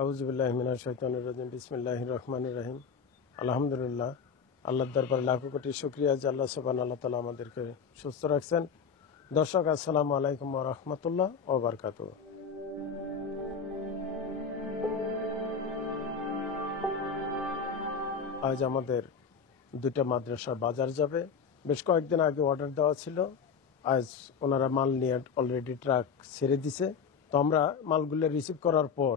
আউযুবিল্লাহি মিনাশ শাইতানির রাজিম বিসমিল্লাহির রহমানির রহিম আলহামদুলিল্লাহ আল্লাহর দরবারে লাখো কোটি শুকরিয়া যে আল্লাহ সুবহানাহু ওয়া তাআলা আমাদেরকে সুস্থ রাখছেন। দর্শক আসসালামু আলাইকুম ওয়া রাহমাতুল্লাহ ওয়া বারাকাতুহু। আজ আমাদের দুইটা মাদ্রাসা বাজার যাবে। বেশ কয়েকদিন আগে অর্ডার দেওয়া ছিল, আজ ওনারা মাল নিয়ে অলরেডি ট্রাক ছেড়ে দিছে। তো আমরা মালগুলো রিসিভ করার পর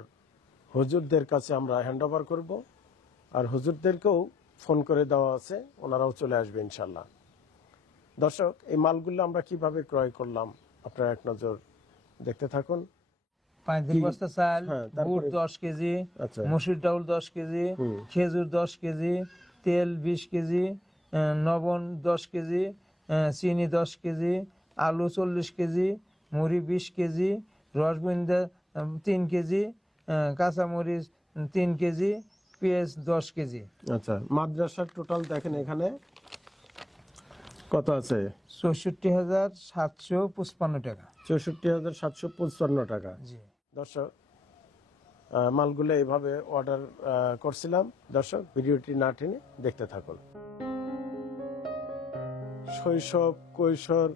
হুজুরদের কাছে আমরা হ্যান্ড ওভার করবো, আর হুজুরদেরকেও ফোন করে দেওয়া আছে, ওনারাও চলে আসবে ইনশাল্লাহ। দর্শক, এই মালগুলো আমরা কিভাবে ক্রয় করলাম আপনারা এক নজর দেখতে থাকুন। 35 বস্তা চাল, হ্যাঁ, বুট তারপরে 10 কেজি, আচ্ছা। মসুর ডাউল 10 কেজি, খেজুর 10 কেজি, তেল 20 কেজি, লবণ 10 কেজি, চিনি 10 কেজি, আলু 40 কেজি, মুড়ি 20 কেজি, রসগোল্লা 3 কেজি, কাঁচামরিচ 3 কেজি, পেঁয়াজ 10 কেজি। আচ্ছা, মাদ্রাসার টোটাল দেখেন এখানে কত আছে? 64,755 টাকা। 64,755 টাকা। জি দর্শক, মালগুলো এইভাবে অর্ডার করছিলাম। দর্শক, ভিডিওটি না টেনে দেখতে থাকুন। শৈশব কৈশোর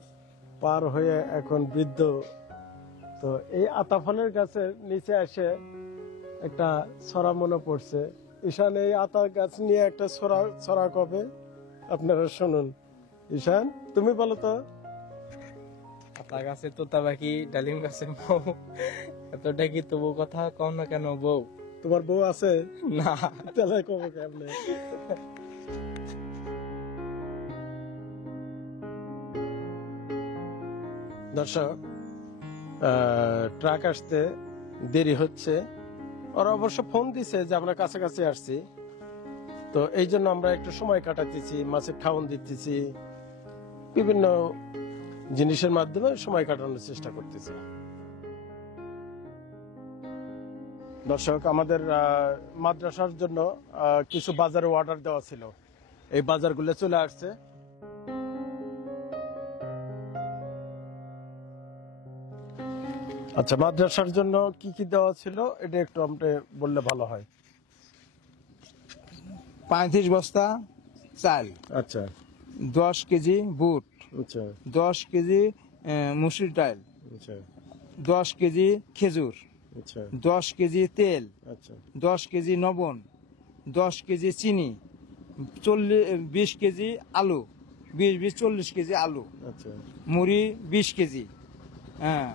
পার হয়ে এখন বৃদ্ধ, তো এই আতাফলের গাছের নিচে এসে একটা ছড়া মনে পড়ছে। ঈশান, এই আতা গাছ নিয়ে একটা ছড়া কবে আপনারা শুনুন। ঈশান, তুমি বলো তো। আতা গাছে তোতা পাখি, ডালিম গাছে বউ, এতটা কি তবু কথা কও না কেন বউ? তোমার বউ আছে না, তাহলে কবে কেমনে? দর্শক, ট্রাক আসতে দেরি হচ্ছে। ওরা অবশ্য ফোন দিছে যে আমরা কাছাকাছি আসছি, তো এই জন্য আমরা একটু সময় কাটাতেছি, মাছের খাওয়ান দিতেছি, বিভিন্ন জিনিসের মাধ্যমে সময় কাটানোর চেষ্টা করতেছি। দর্শক, আমাদের মাদ্রাসার জন্য কিছু বাজারে অর্ডার দেওয়া ছিল, এই বাজারগুলো চলে আসছে। আচ্ছা, মাদ্রাসার জন্য কি কি দেওয়া ছিল এটা একটু আপনি বললে ভালো হয়। 35 বস্তা চাল, আচ্ছা 10 কেজি বুট, আচ্ছা 10 কেজি মুসুর ডাল, আচ্ছা 10 কেজি খেজুর, আচ্ছা 10 কেজি তেল, আচ্ছা 10 কেজি লবণ, 10 কেজি চিনি, 20 কেজি আলু, 40 কেজি আলু, আচ্ছা মুড়ি 20 কেজি, হ্যাঁ,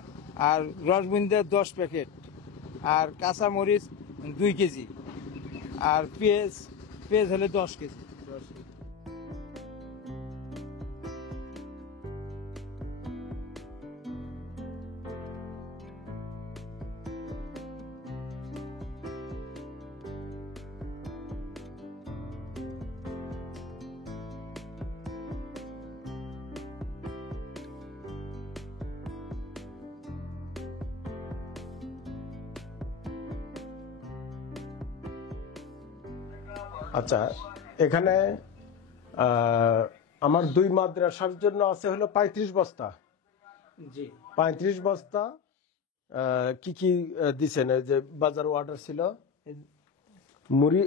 আর রসগোল্লা 10 প্যাকেট, আর কাঁচামরিচ 2 কেজি, আর পেঁয়াজ হলে 10 কেজি। আচ্ছা, এখানে আমার দুই মাদ্রাসার জন্য আছে হলো 35 বস্তা। জি 35 বস্তা কি কি দিছেন? এই যে বাজার অর্ডার ছিল মুড়ি,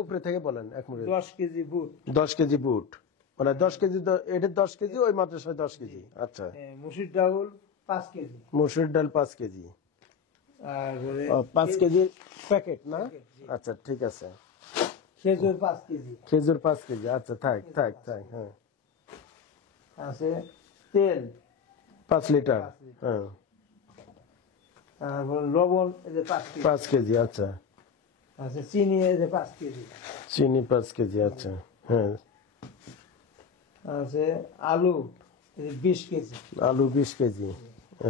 উপরে থেকে বলেন। এক মুড়ি 10 কেজি বুট, 10 কেজি বুট, মানে 10 কেজি, এটা 10 কেজি, ওই মাদ্রাসায় 10 কেজি। আচ্ছা, মুসুর ডাউল 5 কেজি, মসুর ডাল 5 কেজি, আর 5 কেজি প্যাকেট না? আচ্ছা, ঠিক আছে। খেজুর 5 কেজি খেজুর 5 কেজি। আচ্ছা, থাক। হ্যাঁ, আছে, তেল 5 লিটার। হ্যাঁ, তারপর লবণ এই যে 5 কেজি 5 কেজি। আচ্ছা, আছে, চিনি এই যে 5 কেজি চিনি 5 কেজি। আচ্ছা, হ্যাঁ, আছে, আলু এই যে 20 কেজি, আলু 20 কেজি।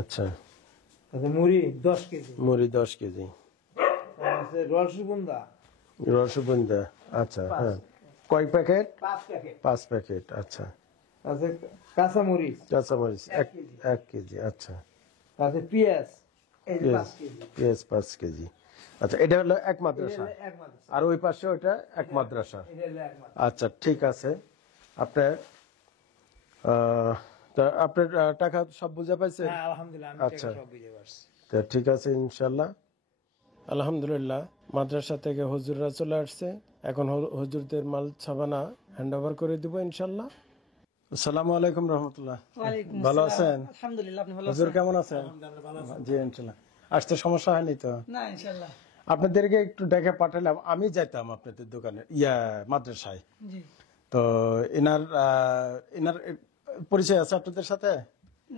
আচ্ছা, আছে, মুড়ি 10 কেজি, মুড়ি 10 কেজি। আছে, রসগোল্লা রসগোল্লা। আচ্ছা, হ্যাঁ, কয় প্যাকেট? 5 packet, 5 packet. আচ্ছা, আছে, কাঁচামরিচ কাঁচামরিচ 1 কেজি, 1 কেজি। আচ্ছা, আছে, পেঁয়াজ এই যে 5 কেজি। পেঁয়াজ 5 কেজি। আচ্ছা, এটা হলো এক মাদ্রাসা, এটা হলো এক মাদ্রাসা, আর ওই পাশে ওইটা এক মাদ্রাসা। এটা হলো এক মাদ্রাসা। আচ্ছা, ঠিক আছে। আপনার তা আপনার টাকা সব বুঝে পাইছেন? হ্যাঁ, আলহামদুলিল্লাহ, আমি আচ্ছা। সব বুঝে পারছি। তা ঠিক আছে, ইনশাল্লাহ আলহামদুলিল্লাহ, মাদ্রাসা থেকে হুজুররা চলে আসছে। এখন হুজুরদের মাল ছাবানা হ্যান্ড ওভার করে দিব ইনশাল্লাহ। আসসালামু আলাইকুম রহমতুল্লাহ। ভালো আছেন? আলহামদুলিল্লাহ, আপনি ভালো হুজুর কেমন আছেন? জি ইনশাল্লাহ। আসতে সমস্যা হয়নি তো? না ইনশাআল্লাহ। আপনাদেরকে একটু ডেকে পাঠালাম, আমি যাইতাম আপনাদের দোকানে মাদ্রাসায়। জি তো এনার এনার পরিচয় আছে আপনাদের সাথে?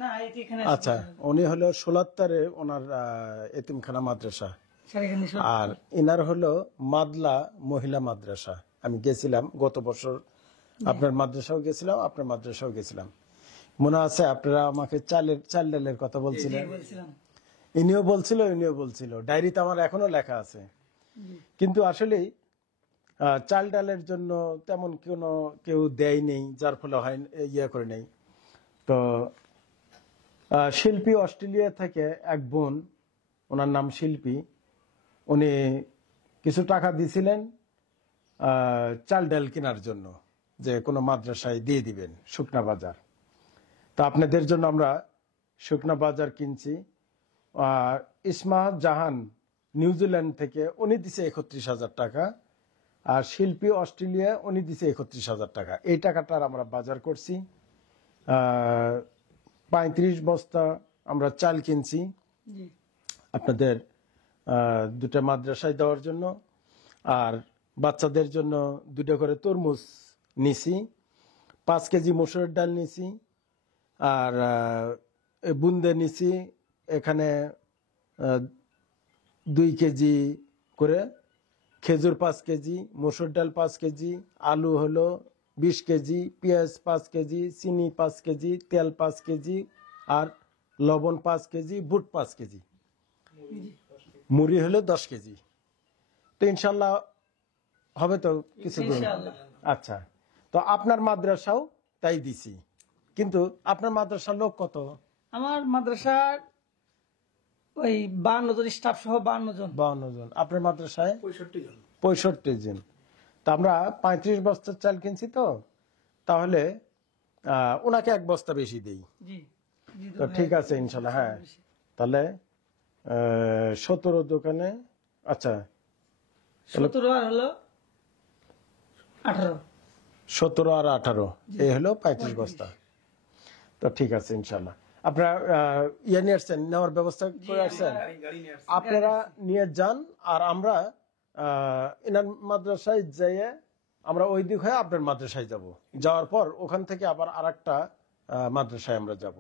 না, এটি এখানে আচ্ছা, উনি হলো 16 ওনার এতিমখানা মাদ্রাসা, সারিখানি আর ইনার হলো মাদলা মহিলা মাদ্রাসা। আমি গেছিলাম গত বছর, আপনার মাদ্রাসাও গেছিলাম, আপনার মাদ্রাসাও গেছিলাম। মনে আছে আপনারা আমাকে চাল ডালের কথা বলছিলেন? বলছিলাম। ইনিও বলছিল, ডায়েরিতে আমার এখনো লেখা আছে। কিন্তু আসলে চাল ডালের জন্য তেমন কেউ দেয় নেই, যার ফলে হয় করে নেই। তো শিল্পী অস্ট্রেলিয়া থেকে এক বোন, ওনার নাম শিল্পী, উনি কিছু টাকা দিছিলেন চাল ডাল কেনার জন্য, যে কোনো মাদ্রাসায় দিয়ে দিবেন শুকনা বাজার। তা আপনাদের জন্য আমরা শুকনা বাজার কিনছি। ইসমা জাহান নিউজিল্যান্ড থেকে উনি দিছে 31,000 টাকা, আর শিল্পী অস্ট্রেলিয়া উনি দিছে 31,000 টাকা। এই টাকাটার আমরা বাজার করছি। 35 বস্তা আমরা চাল কিনছি জি আপনাদের দুটা মাদ্রাসায় দেওয়ার জন্য, আর বাচ্চাদের জন্য 2টা করে তরমুজ নিছি, 5 কেজি মসুরের ডাল নিছি, আর বুন্দে নিছি এখানে 2 কেজি করে, খেজুর 5 কেজি, মসুর ডাল 5 কেজি, আলু হলো 20 কেজি, পেঁয়াজ 5 কেজি, চিনি 5 কেজি, তেল 5 কেজি, আর লবণ 5 কেজি, বুট 5 কেজি, মুড়ি হলো 10 কেজি। তো ইনশাল্লাহ হবে তো কিছুদিন? ইনশাআল্লাহ। আচ্ছা, তো আপনার মাদ্রাসাও তাই দিছি, কিন্তু আপনার মাদ্রাসার লোক কত? আমার মাদ্রাসার ওই 52 জন স্টাফ সহ 52 জন। 52 জন। আপনার মাদ্রাসায় 65 জন। তা আমরা 35 বস্তা চাল কিনছি, তো তাহলে ওনাকে 1 বস্তা বেশি দেই। জি জি তো ঠিক আছে ইনশাল্লাহ। হ্যাঁ, তাহলে 17 দোকানে, আচ্ছা 17 আর হলো 18। 17 আর 18 এই হলো 35 বস্তা। তো ঠিক আছে ইনশাল্লাহ। আপনারা নিয়ে আসছেন, নেওয়ার ব্যবস্থা করে আসছেন, আপনারা নিয়ে যান। আর আমরা এনার মাদ্রাসায় যেয়ে আমরা ওই দিক হয়ে আপনার মাদ্রাসায় যাব, যাওয়ার পর ওখান থেকে আবার আরেকটা মাদ্রাসায় আমরা যাব।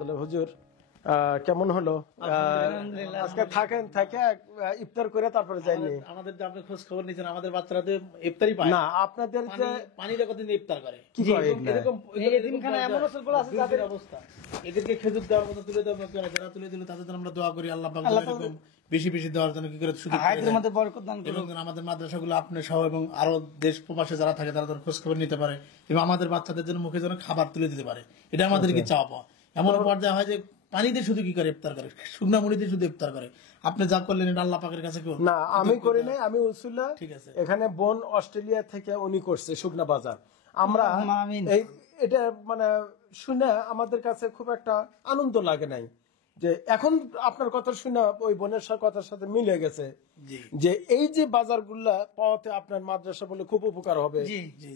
তাহলে হুজুর কেমন হলো? আজকে থাকেন, থেকে ইফতার করে তারপরে যাইনি? আমাদের যে আপনি খোঁজ খবর নিয়েছেন, আমাদের বাচ্চারা তো ইফতারি পায় না, আপনাদের যে পানিতে কতদিন ইফতার করে কি করে এগুলা? এরকম এতিমখানায় এমন অসুখগুলো আছে যাদের অবস্থা, এদেরকে খেজুর দেওয়ার মতো তুলে দেওয়ার মতো, যারা তুলে দিল তাদের জন্য আমরা দোয়া করি আল্লাহ পাক যেন এরকম বেশি বেশি দেওয়ার জন্য কি করে সুযোগ করে হায়াতের দেয়। মধ্যে বরকত দান এবং করুন। যেন আমাদের মাদ্রাসাগুলো আপনি সহ এবং আরো দেশ প্রবাসে যারা থাকে তারা যেন খোঁজ খবর নিতে পারে, এবং আমাদের বাচ্চাদের জন্য মুখে যেন খাবার তুলে দিতে পারে। এটা আমাদের কি চাওয়া পাওয়া। এমন পর্যায়ে হয় যে পানিতে শুধু কি করে ইফতার করে, শুকনা মুড়িতে শুধু ইফতার করে। আপনি যা করলেন এটা আল্লাহ পাকের কাছে কেউ না, আমি করি নাই, আমি উসুল্লা। ঠিক আছে। এখানে বোন অস্ট্রেলিয়া থেকে উনি করছে শুকনা বাজার। আমরা আমিন। এটা মানে শুনে আমাদের কাছে খুব একটা আনন্দ লাগে নাই, যে এখন আপনার কথা শুনে ওই বোনের কথার সাথে মিলে গেছে, যে এই যে বাজারগুলা পাওয়াতে আপনার মাদ্রাসা বলে খুব উপকার হবে।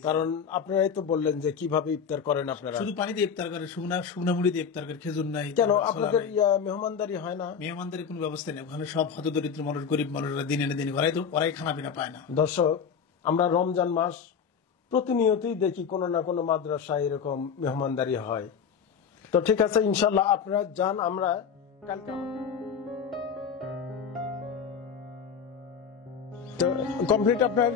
কারণ আপনারাই তো বললেন যে কিভাবে ইফতার করেন আপনারা। শুধু পানিতে ইফতার করে, শুকনা মুড়িতে ইফতার করে, খেজুর নাই। কেন আপনাদের মেহমানদারি হয় না? মেহমানদারি কোনো ব্যবস্থা নেই ওখানে। সব হতদরিদ্র মানুষ, গরিব মানুষরা দিন এনে দিন ঘরাই, তো ওরাই খানা পিনা পায় না। দর্শক, আমরা রমজান মাস প্রতিনিয়তই দেখি কোনো না কোনো মাদ্রাসায় এরকম মেহমানদারি হয়। তো ঠিক আছে ইনশাল্লাহ আপনারা যান, আমরা কালকে তো কমপ্লিট আপনার।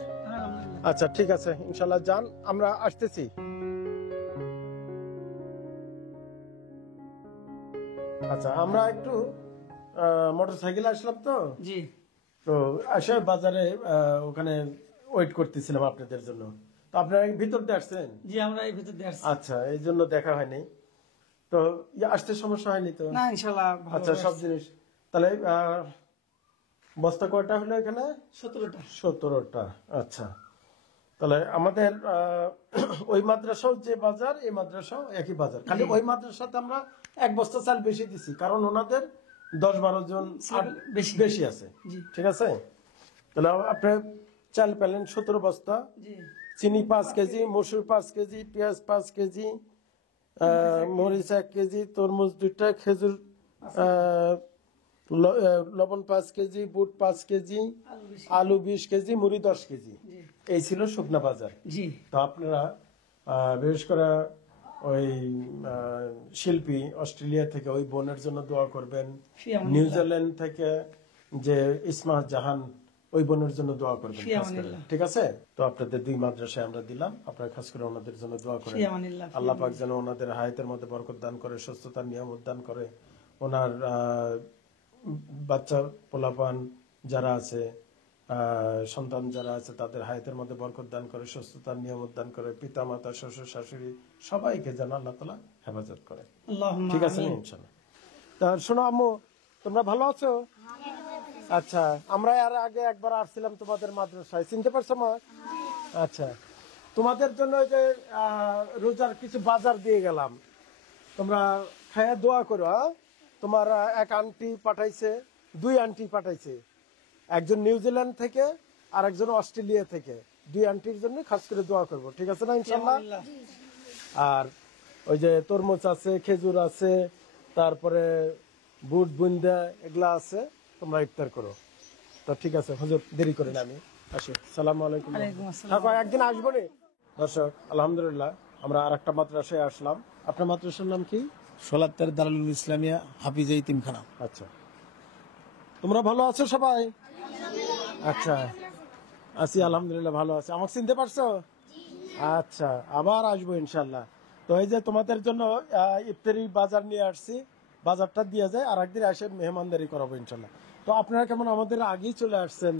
আচ্ছা ঠিক আছে ইনশাল্লাহ যান, আমরা আসতেছি। আচ্ছা, আমরা একটু মোটরসাইকেলে আসলাম তো, জি তো আসে বাজারে ওখানে ওয়েট করতেছিলাম আপনাদের জন্য। তো আপনারা ভিতর দিয়ে আসছেন? জি আমরা এই ভিতর দিয়ে আসছি। আচ্ছা, এই জন্য দেখা হয়নি। তো আসতে সমস্যা হয়নি তো? না ইনশাআল্লাহ ভালো আচ্ছা, হবে। সব জিনিস তাহলে বস্তা কয়টা হলো এখানে? 17টা। 17টা। আচ্ছা, তাহলে আমাদের ওই মাদ্রাসাও যে বাজার, এই মাদ্রাসাও একই বাজার, খালি ওই মাদ্রাসাতে আমরা 1 বস্তা চাল বেশি দিছি, কারণ ওনাদের 10-12 জন বেশি আছে। ঠিক আছে, তাহলে আপনি চাল পেলেন 17 বস্তা, জি চিনি 5 কেজি, মসুর 5 কেজি, পেঁয়াজ 5 কেজি, মরিচ 1 কেজি, তরমুজ 2টা, খেজুর লবণ 5 কেজি, বুট 5 কেজি, আলু 20 কেজি, মুড়ি 10 কেজি। এই ছিল শুকনা বাজার। জি তো আপনারা বিশেষ করে ওই শিল্পী অস্ট্রেলিয়া থেকে ওই বোনের জন্য দোয়া করবেন, নিউজিল্যান্ড থেকে যে ইসমাত জাহান ওই বোনের জন্য দোয়া করবেন খাস করে। ঠিক আছে, তো আপনাদের 2 মাদ্রাসায় আমরা দিলাম, আপনারা খাস করে ওনাদের জন্য দোয়া করেন। আল্লাহ পাক যেন ওনাদের হায়াতের মধ্যে বরকত দান করে, সুস্থতার নিয়ামত দান করে, ওনার বাচ্চা পোলাপান যারা আছে, সন্তান যারা আছে, তাদের হায়াতের মধ্যে বরকত দান করে, সুস্থতার নিয়ামত দান করে, পিতা মাতা শ্বশুর শাশুড়ি সবাইকে যেন আল্লাহ তাআলা হেফাজত করে। ঠিক আছে না ইনশাআল্লাহ। তা শোনো আম্মু, তোমরা ভালো আছো? আচ্ছা, আমরা এর আগে একবার আসছিলাম তোমাদের মাদ্রাসায়, চিনতে পারছো মা? আচ্ছা, তোমাদের জন্য ওই যে রোজার কিছু বাজার দিয়ে গেলাম, তোমরা খায়া দোয়া করো। হ্যাঁ, তোমার এক আন্টি পাঠাইছে, 2 আন্টি পাঠাইছে, একজন নিউজিল্যান্ড থেকে আর একজন অস্ট্রেলিয়া থেকে। 2 আন্টির জন্য খাস করে দোয়া করবো। ঠিক আছে না ইনশাআল্লাহ? আর ওই যে তরমুজ আছে, খেজুর আছে, তারপরে বুট বুন্দা এগুলা আছে, তোমরা ইফতার করো। তো ঠিক আছে হুজুর, দেরি করে না, আমি আসি। আসসালামু আলাইকুম। তারপর একদিন আসবো নি। দর্শক, আলহামদুলিল্লাহ আমরা আর একটা মাদ্রাসায় আসলাম। আপনার মাদ্রাসার নাম কি? সোলাত্তার দারুল ইসলামিয়া হাফিজা ইতিমখানা। আচ্ছা, তোমরা ভালো আছো সবাই? আচ্ছা, আছি আলহামদুলিল্লাহ, ভালো আছে। আমাকে চিনতে পারছো? আচ্ছা, আবার আসবো ইনশাল্লাহ। তো এই যে তোমাদের জন্য ইফতারি বাজার নিয়ে আসছি, বাজারটা দিয়ে যায়, আর একদিন এসে মেহমানদারি করাবো ইনশাল্লাহ। তো আপনারা কেমন আমাদের আগেই চলে আসছেন,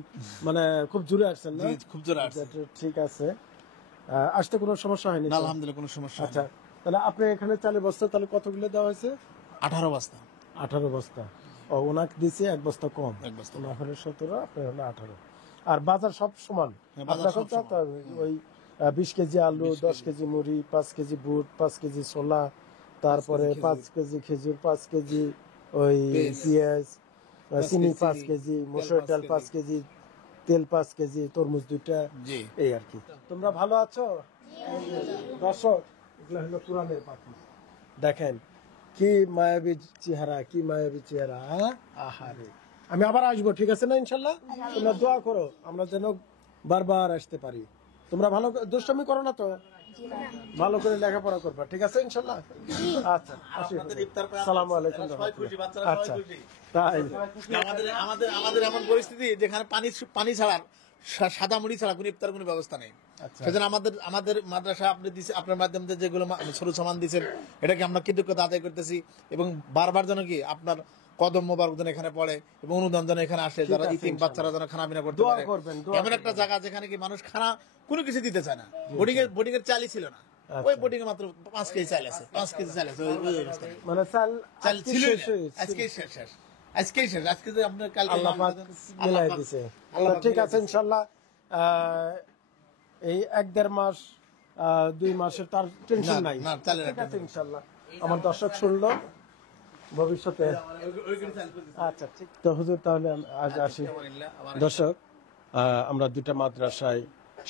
মানে খুব জোরে আসছেন না? খুব জোরে আসছে। ঠিক আছে, আসতে কোনো সমস্যা হয়নি তো? আলহামদুলিল্লাহ, কোনো সমস্যা আচ্ছা, তাহলে আপনি এখানে চালের বস্তা তাহলে কতগুলো দেওয়া হয়েছে? 18 বস্তা। 18 বস্তা। ও, ওনাকে দিয়েছে 1 বস্তা কম। 1 বস্তা। ওনার হলো 17, আপনার হলো 18। আর বাজার সব সমান? বাজার সব আপনার তো ওই 20 কেজি আলু, 10 কেজি মুড়ি, 5 কেজি বুট, 5 কেজি ছোলা, তারপরে 5 কেজি খেজুর, 5 কেজি ওই পেঁয়াজ, চিনি 5 কেজি, মসুর ডাল 5 কেজি, তেল 5 কেজি, তরমুজ 2টা, এই আর কি। তোমরা ভালো আছো? দর্শক, এগুলো হলো কোরআনের পাখি, দেখেন কি মায়াবী চেহারা, কি মায়াবী চেহারা। আহারে, আমি আবার আসবো, ঠিক আছে না ইনশাল্লাহ? তোমরা দোয়া করো আমরা যেন বারবার আসতে পারি। তোমরা ভালো দুষ্টামি করো না তো? ভালো করে লেখাপড়া করবা, ঠিক আছে ইনশাল্লাহ? আচ্ছা, আসসালামু আলাইকুম। আচ্ছা, তাই আমাদের এমন পরিস্থিতি যেখানে পানি ছাড়া, সাদা মুড়ি ছাড়া কোনো ইফতার কোনো ব্যবস্থা নেই। সেজন্য আমাদের মাদ্রাসা আপনি দিছে, আপনার মাধ্যমে যেগুলো ছোট সামান দিচ্ছেন, এটাকে আমরা কৃতজ্ঞতা আদায় করতেছি। এবং বারবার যেন কি আপনার কদম মোবারক যেন এখানে পড়ে এবং অনুদান যেন এখানে আসে, যারা ইতিম বাচ্চারা যেন খানা পিনা করতে পারে। এমন একটা জায়গা যেখানে কি মানুষ খানা কোনো কিছু দিতে চায় না। বোর্ডিং এর চালই ছিল না, ওই বোর্ডিং এ মাত্র 5 কেজি চাল আছে, 5 কেজি চাল আছে, ওই অবস্থা। মানে চাল ছিল আজকেই শেষ। আজকে যে আপনার কালকে আল্লাহ পাক মিলাই দিয়েছে। ঠিক আছে ইনশাআল্লাহ, এই 1-1.5 মাস 2 মাসের তার টেনশন নাই। ঠিক আছে ইনশাআল্লাহ, আমার দর্শক শুনলো ভবিষ্যতে। আচ্ছা, ঠিক তো হুজুর, তাহলে আজ আসি। দর্শক, আমরা 2টা মাদ্রাসায়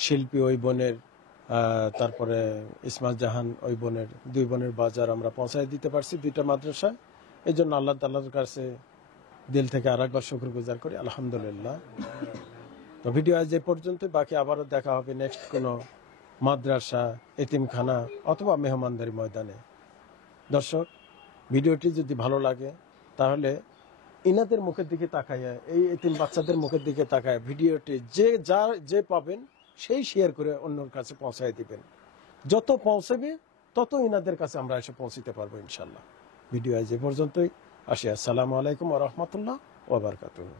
শিল্পী ওই বোনের, তারপরে ইসমাত জাহান ওই বোনের, 2 বোনের বাজার আমরা পৌঁছায় দিতে পারছি 2টা মাদ্রাসায়। এই জন্য আল্লাহ তাআলার কাছে দিল থেকে আরেকবার শুকরগুজার করি, আলহামদুলিল্লাহ। তো ভিডিও আজ এই পর্যন্ত, বাকি আবারও দেখা হবে নেক্সট কোনো মাদ্রাসা, এতিমখানা অথবা মেহমানদারি ময়দানে। দর্শক, ভিডিওটি যদি ভালো লাগে তাহলে ইনাদের মুখের দিকে তাকায়, এই এতিম বাচ্চাদের মুখের দিকে তাকায় ভিডিওটি যে পাবেন সেই শেয়ার করে অন্যর কাছে পৌঁছায় দিবেন। যত পৌঁছাবে তত ইনাদের কাছে আমরা এসে পৌঁছতে পারবো ইনশাল্লাহ। ভিডিও আজ এ পর্যন্তই, আসি। আসসালামু আলাইকুম ওয়া রাহমাতুল্লাহ ওয়া বারাকাতুহু।